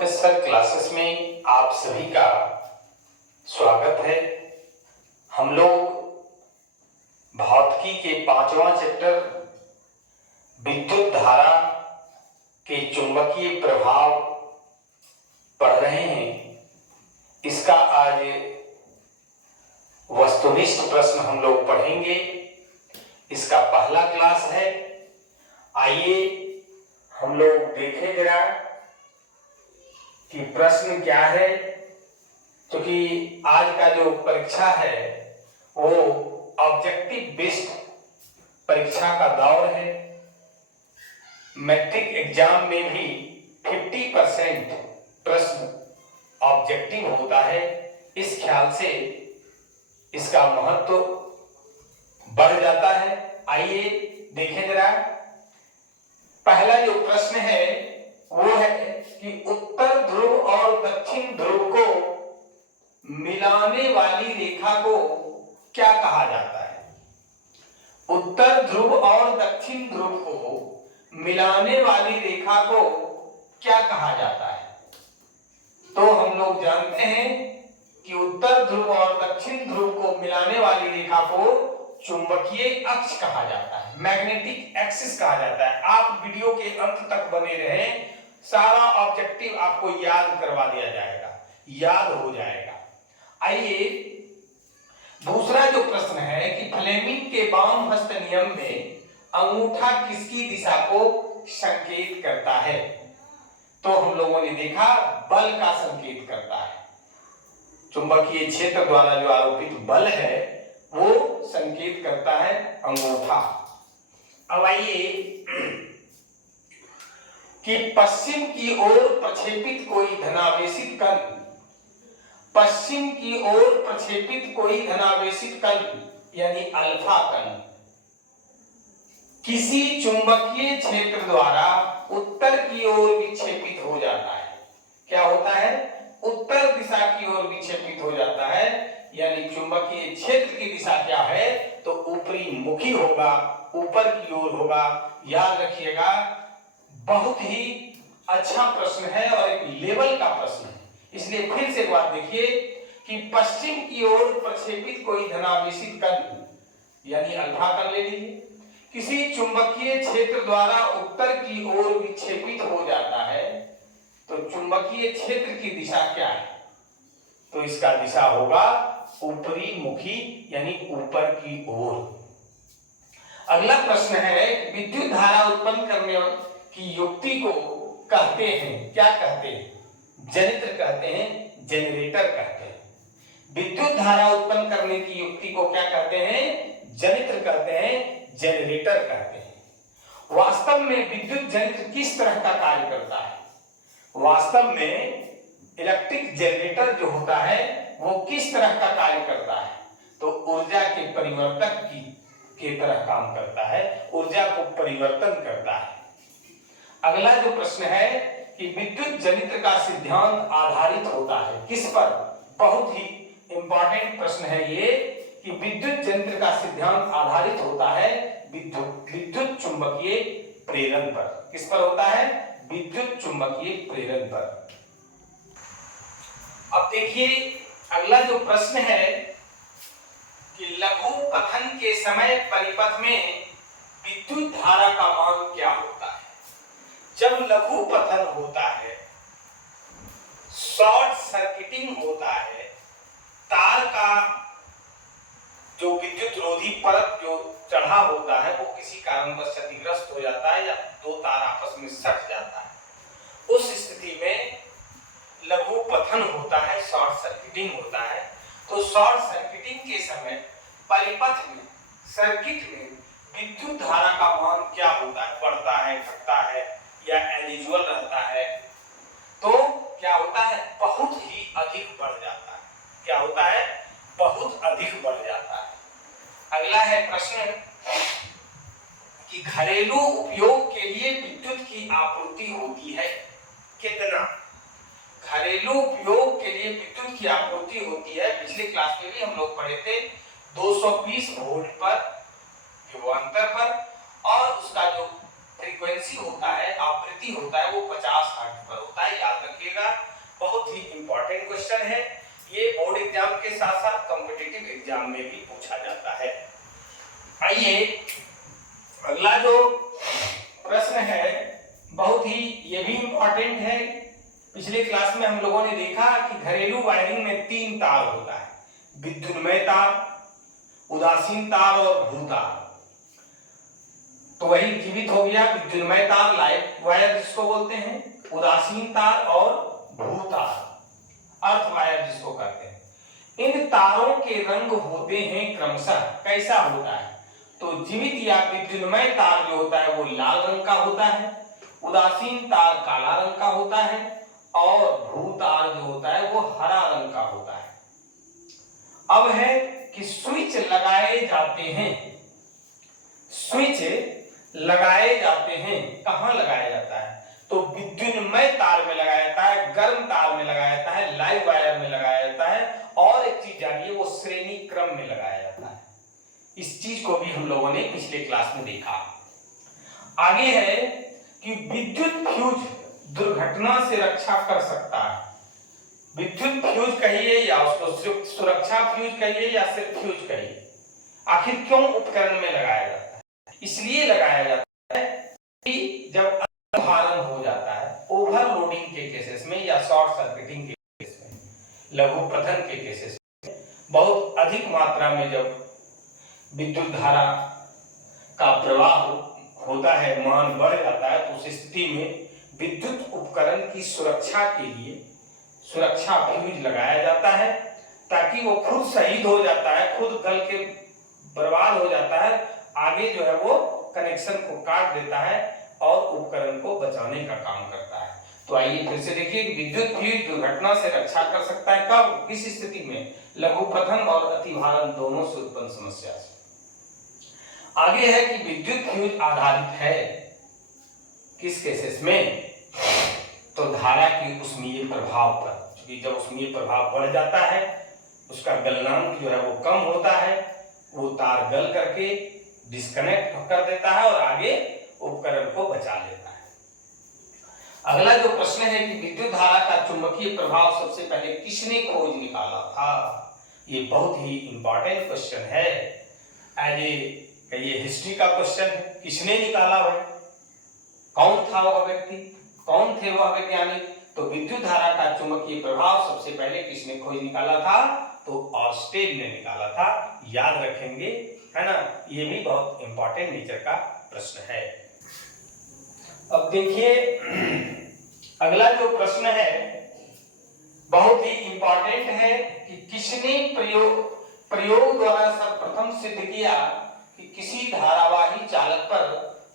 Professor classes में आप सभी का स्वागत है। हम लोग भौतिकी के 5वां चैप्टर विद्युत धारा के चुंबकीय प्रभाव पढ़ रहे हैं। इसका आज वस्तुनिष्ठ प्रश्न हम लोग पढ़ेंगे। इसका पहला क्लास है। आइए हम लोग देखें जरा कि प्रश्न क्या है। क्योंकि आज का जो परीक्षा है वो ऑब्जेक्टिव बेस्ड परीक्षा का दौर है। मैट्रिक एग्जाम में भी 50% प्रश्न ऑब्जेक्टिव होता है। इस ख्याल से इसका महत्व बढ़ जाता है। आइए देखें जरा। पहला जो प्रश्न है वो है कि उत्तर ध्रुव और दक्षिण ध्रुव को मिलाने वाली रेखा को क्या कहा जाता है। उत्तर ध्रुव और दक्षिण ध्रुव को मिलाने वाली रेखा को क्या कहा जाता है। तो हम लोग जानते हैं कि उत्तर ध्रुव और दक्षिण ध्रुव को मिलाने वाली रेखा को चुंबकीय अक्ष कहा जाता है, मैग्नेटिक एक्सिस कहा जाता है। आप वीडियो के अंत तक बने रहें, सारा ऑब्जेक्टिव आपको याद करवा दिया जाएगा, याद हो जाएगा। आइए दूसरा जो प्रश्न है कि फ्लेमिंग के वाम हस्त नियम में अंगूठा किसकी दिशा को संकेत करता है। तो हम लोगों ने देखा बल का संकेत करता है। चुंबकीय क्षेत्र द्वारा जो आरोपित बल है वो संकेत करता है अंगूठा। अब आइए कि पश्चिम की ओर प्रक्षेपित कोई धनावेशित कण, पश्चिम की ओर प्रक्षेपित कोई धनावेशित कण यानी अल्फा कण किसी चुंबकीय क्षेत्र द्वारा उत्तर की ओर विक्षेपित हो जाता है। क्या होता है? उत्तर दिशा की ओर विक्षेपित हो जाता है। यानी चुंबकीय क्षेत्र की दिशा क्या है तो ऊपरी मुखी होगा, ऊपर की ओर होगा। याद रखिएगा, बहुत ही अच्छा प्रश्न है और एक लेवल का प्रश्न है। इसलिए फिर से एक बात देखिए कि पश्चिम की ओर प्रक्षेपित कोई धनावेशित कण यानी अल्फा कण ले लीजिए, किसी चुंबकीय क्षेत्र द्वारा उत्तर की ओर विक्षेपित हो जाता है। तो चुंबकीय क्षेत्र की दिशा क्या है? तो इसका दिशा होगा ऊपरी मुखी यानी ऊपर की ओर। अगला प्रश्न है विद्युत धारा उत्पन्न करने की युक्ति को कहते हैं, क्या कहते हैं? जनित्र कहते हैं, जनरेटर कहते हैं। विद्युत धारा उत्पन्न करने की युक्ति को क्या कहते हैं? जनित्र कहते हैं, जनरेटर कहते हैं। वास्तव में विद्युत जनित्र किस तरह का कार्य करता है? वास्तव में इलेक्ट्रिक जनरेटर जो होता है वो किस तरह का कार्य करता है? तो ऊर्जा के परिवर्तक की तरह काम करता है, ऊर्जा को परिवर्तन करता है। अगला जो प्रश्न है कि विद्युत जनित्र का सिद्धांत आधारित होता है किस पर? बहुत ही इंपॉर्टेंट प्रश्न है ये कि विद्युत जनित्र का सिद्धांत आधारित होता है विद्युत चुंबकीय प्रेरण पर। किस पर होता है? विद्युत चुंबकीय प्रेरण पर। अब देखिए अगला जो प्रश्न है कि लघु पतन के समय परिपथ में विद्युत धारा का मान क्या होता है? जब लघु पतन होता है, शॉर्ट सर्किटिंग होता है, तार का जो विद्युत रोधी परत जो चढ़ा होता है वो किसी कारणवश क्षतिग्रस्त हो जाता है या दो तार आपस में सट जाता है, उस स्थिति में लघु पतन होता है, शॉर्ट सर्किटिंग होता है। तो शॉर्ट सर्किटिंग के समय परिपथ में, सर्किट में विद्युत धारा का मान क्या होता है? बढ़ता है, घटता है या एडिजुअल रहता है? तो क्या होता है? बहुत ही अधिक बढ़ जाता है। क्या होता है? बहुत अधिक बढ़ जाता है। अगला है प्रश्न कि घरेलू उपयोग के लिए विद्युत की आपूर्ति होती है कितना? घरेलू उपयोग के लिए विद्युत की आपूर्ति होती है, पिछले क्लास में भी हम लोग पढ़े थे, 220 वोल्ट पर विभवांतर पर, और उसका जो फ्रीक्वेंसी होता है, आवृत्ति होता है, वो 50 हर्ट्ज पर होता है। याद रखिएगा क्वेश्चन है, ये बोर्ड एग्जाम के साथ साथ कॉम्पिटिटिव एग्जाम में भी पूछा जाता है। आइए अगला जो प्रश्न है बहुत ही ये भी इंपॉर्टेंट है। पिछले क्लास में हम लोगों ने देखा कि घरेलू वायरिंग में 3 तार होता है, विद्युन्मय तार, उदासीन तार और भू तार। तो वही जीवित हो गया विद्युन्मय तार, लाइव वायर जिसको बोलते हैं, उदासीन तार और भू तार, अर्थ वायर जिसको कहते हैं। इन तारों के रंग होते हैं क्रमशः, कैसा होता है? तो जीवित या विद्युन्मय तार जो होता है वो लाल रंग का होता है, उदासीन तार काला रंग का होता है और भू तार जो होता है वो हरा रंग का होता है। अब है कि स्विच लगाए जाते हैं, स्विच लगाए जाते हैं, कहां लगाया जाता है? तो विद्युन्मय तार में लगाया जाता है, गर्म तार में लगाया जाता है, लाइव वायर में लगाया जाता है और एक चीज जानिए वो श्रेणी क्रम में लगाया जाता है। इस चीज को भी हम लोगों ने पिछले क्लास में देखा। आगे है कि विद्युत फ्यूज दुर्घटना से रक्षा कर सकता है। विद्युत फ्यूज कहिए या उसको सुरक्षा फ्यूज कहिए या सिर्फ फ्यूज कहिए, आखिर क्यों उपकरण में लगाया जाता है? इसलिए लगाया जाता है कि जब अतिभारण हो जाता है, ओवरलोडिंग के केसेस में या शॉर्ट सर्किटिंग के केस में, लघु प्रथन के केसेस में, बहुत अधिक मात्रा में जब विद्युत धारा का प्रवाह होता है, मान बढ़ जाता है, तो उस स्थिति में विद्युत उपकरण की सुरक्षा के लिए सुरक्षा फ्यूज लगाया जाता है ताकि वो खुद शहीद हो जाता है, खुद गल के बर्बाद हो जाता है, आगे जो है वो कनेक्शन को काट देता है और उपकरण को बचाने का काम करता है। तो आइए फिर से देखिए कि विद्युत फ्यूज दुर्घटना से रक्षा कर सकता है, कब, किस स्थिति में? लघु प्रथन और अतिभारण दोनों से उत्पन्न समस्या से। आगे है कि विद्युत फ्यूज आधारित है किस केसेस में? तो धारा की उष्मीय प्रभाव पर, क्योंकि जब उष्मीय प्रभाव बढ़ जाता है उसका गलनांक जो है वो कम होता है, वो तार गल करके डिस्कनेक्ट कर देता है और आगे उपकरण को बचा लेता है। अगला जो प्रश्न है कि विद्युत धारा का चुंबकीय प्रभाव सबसे पहले किसने खोज निकाला था? ये बहुत ही इंपॉर्टेंट क्वेश्चन है, ये हिस्ट्री का क्वेश्चन है। किसने निकाला भाई? कौन था वह व्यक्ति, कौन थे वह वैज्ञानिक? तो विद्युत धारा का चुंबकीय प्रभाव सबसे पहले किसने खोज निकाला था? तो ऑर्स्टेड ने निकाला था, याद रखेंगे, है ना? ये भी बहुत इंपॉर्टेंट नेचर का प्रश्न है। अब देखिए अगला जो प्रश्न है बहुत ही इंपॉर्टेंट है कि किसने प्रयोग द्वारा सर्वप्रथम सिद्ध किया कि किसी धारावाही चालक पर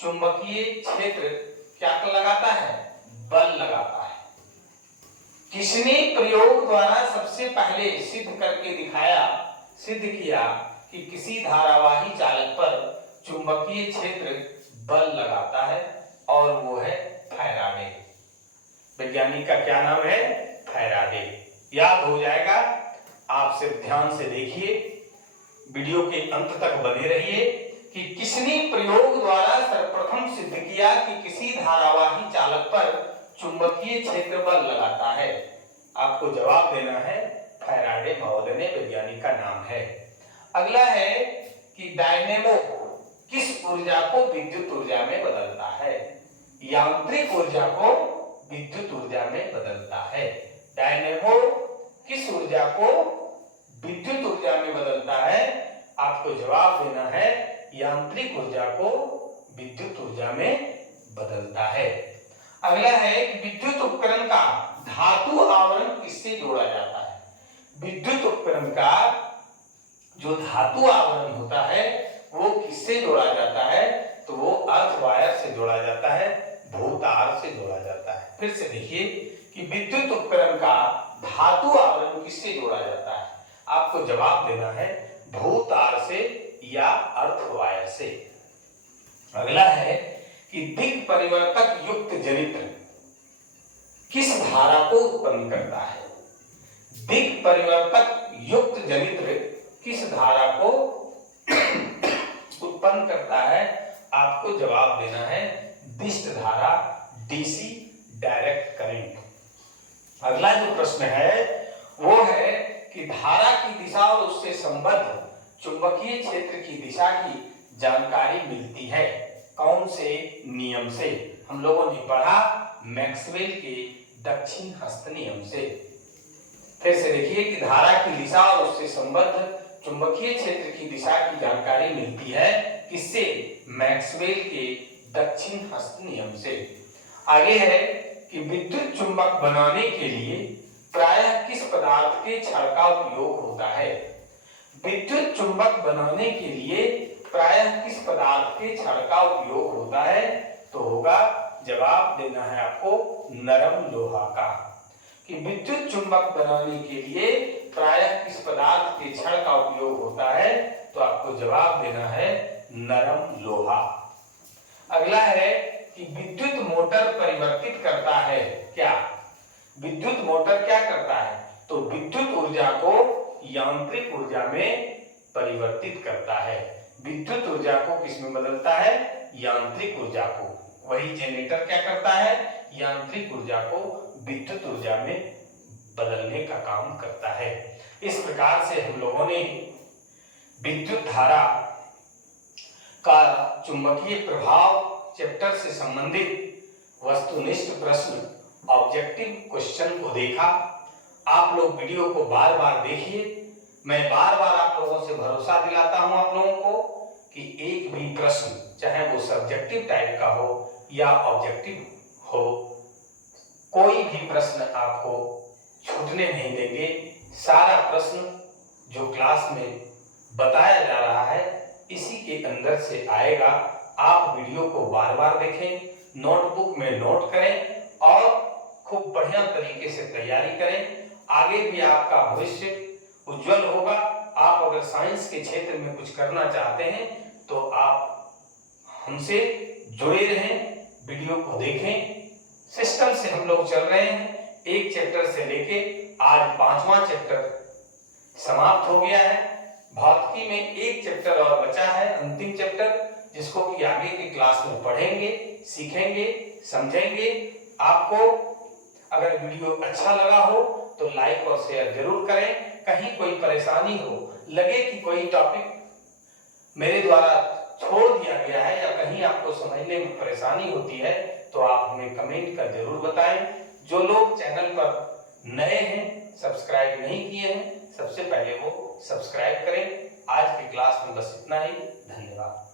चुंबकीय क्षेत्र क्या लगाता है? बल लगाता है। किसने प्रयोग द्वारा सबसे पहले सिद्ध करके दिखाया, सिद्ध किया कि किसी धारावाही चालक पर चुंबकीय क्षेत्र बल लगाता है? और वो है फैराडे। वैज्ञानिक का क्या नाम है? फैराडे। याद हो जाएगा, आप सिर्फ ध्यान से देखिए, वीडियो के अंत तक बने रहिए कि किसने प्रयोग द्वारा सर्वप्रथम सिद्ध किया कि किसी धारावाही चालक पर चुंबकीय क्षेत्र बल लगाता है। आपको जवाब देना है फैराडे महोदय ने, वैज्ञानिक का नाम है। अगला है कि डायनेमो किस ऊर्जा को विद्युत ऊर्जा में बदलता है? यांत्रिक ऊर्जा को विद्युत ऊर्जा में बदलता है। डायनेमो किस ऊर्जा को विद्युत ऊर्जा में बदलता है? आपको जवाब देना है यांत्रिक ऊर्जा को विद्युत ऊर्जा में बदलता है। अगला है कि विद्युत उपकरण का धातु आवरण किससे जोड़ा जाता है? विद्युत उपकरण का जो धातु आवरण होता है वो किससे जोड़ा जाता है? तो वो अर्थ वायर से जोड़ा जाता है, भू तार से जोड़ा जाता है। फिर से देखिए कि विद्युत उपकरण का धातु आवरण किससे जोड़ा जाता है? आपको जवाब देना है भू तार से या अर्थ वायर से। अगला है कि दिक् परिवर्तक युक्त जनित्र किस धारा को उत्पन्न करता है? दिक् परिवर्तक युक्त जनित्र किस धारा को उत्पन्न करता है? आपको जवाब देना है दिष्ट धारा, डीसी डायरेक्ट करंट। अगला जो प्रश्न है वो है कि धारा की दिशा और उससे संबद्ध चुंबकीय क्षेत्र की दिशा की जानकारी मिलती है। कौन से नियम से? हम लोगों ने पढ़ा मैक्सवेल के दक्षिण हस्त नियम से। फिर से देखिए कि धारा की दिशा और उससे संबद्ध चुंबकीय क्षेत्र की दिशा की जानकारी मिलती है किससे? मैक्सवेल के दक्षिण हस्त नियम से। आगे है कि विद्युत चुंबक बनाने के लिए प्रायः किस पदार्थ के छड़ का उपयोग होता है? विद्युत चुंबक बनाने के लिए प्रायः किस पदार्थ के छड़ का उपयोग होता है? तो होगा, जवाब देना है आपको नरम लोहा का। कि विद्युत चुंबक बनाने के लिए प्रायः किस पदार्थ के छड़ का उपयोग होता है? तो आपको जवाब देना है नरम लोहा। अगला है कि विद्युत मोटर परिवर्तित करता है क्या? विद्युत मोटर क्या करता है? तो विद्युत ऊर्जा को यांत्रिक ऊर्जा में परिवर्तित करता है। विद्युत ऊर्जा को किसमें बदलता है? यांत्रिक ऊर्जा को। वही जनरेटर क्या करता है? यांत्रिक ऊर्जा को विद्युत ऊर्जा में बदलने का काम करता है। इस प्रकार से हम लोगों ने विद्युत धारा का चुंबकीय प्रभाव चैप्टर से संबंधित वस्तुनिष्ठ प्रश्न, ऑब्जेक्टिव क्वेश्चन को देखा। आप लोग वीडियो को बार बार देखिए। मैं बार बार आप लोगों से भरोसा दिलाता हूं आप लोगों को कि एक भी प्रश्न, चाहे वो सब्जेक्टिव टाइप का हो या ऑब्जेक्टिव हो, कोई भी प्रश्न आपको छूटने नहीं देंगे। सारा प्रश्न जो क्लास में बताया जा रहा है इसी के अंदर से आएगा। आप वीडियो को बार बार देखें, नोटबुक में नोट करें और खूब बढ़िया तरीके से तैयारी करें। आगे भी आपका भविष्य उज्जवल होगा। आप अगर साइंस के क्षेत्र में कुछ करना चाहते हैं तो आप हमसे जुड़े रहें, वीडियो को देखें। सिस्टम से हम लोग चल रहे हैं। एक चैप्टर से लेके आज 5वां चैप्टर समाप्त हो गया है। भौतिकी में एक चैप्टर और बचा है, अंतिम चैप्टर, जिसको कि आगे की क्लास में पढ़ेंगे, सीखेंगे, समझेंगे। आपको अगर वीडियो अच्छा लगा हो तो लाइक और शेयर जरूर करें। कहीं कोई परेशानी हो, लगे कि कोई टॉपिक मेरे द्वारा छोड़ दिया गया है या कहीं आपको समझने में परेशानी होती है तो आप हमें कमेंट कर जरूर बताएं। जो लोग चैनल पर नए हैं, सब्सक्राइब नहीं किए हैं, सबसे पहले वो सब्सक्राइब करें। आज की क्लास में बस इतना ही। धन्यवाद।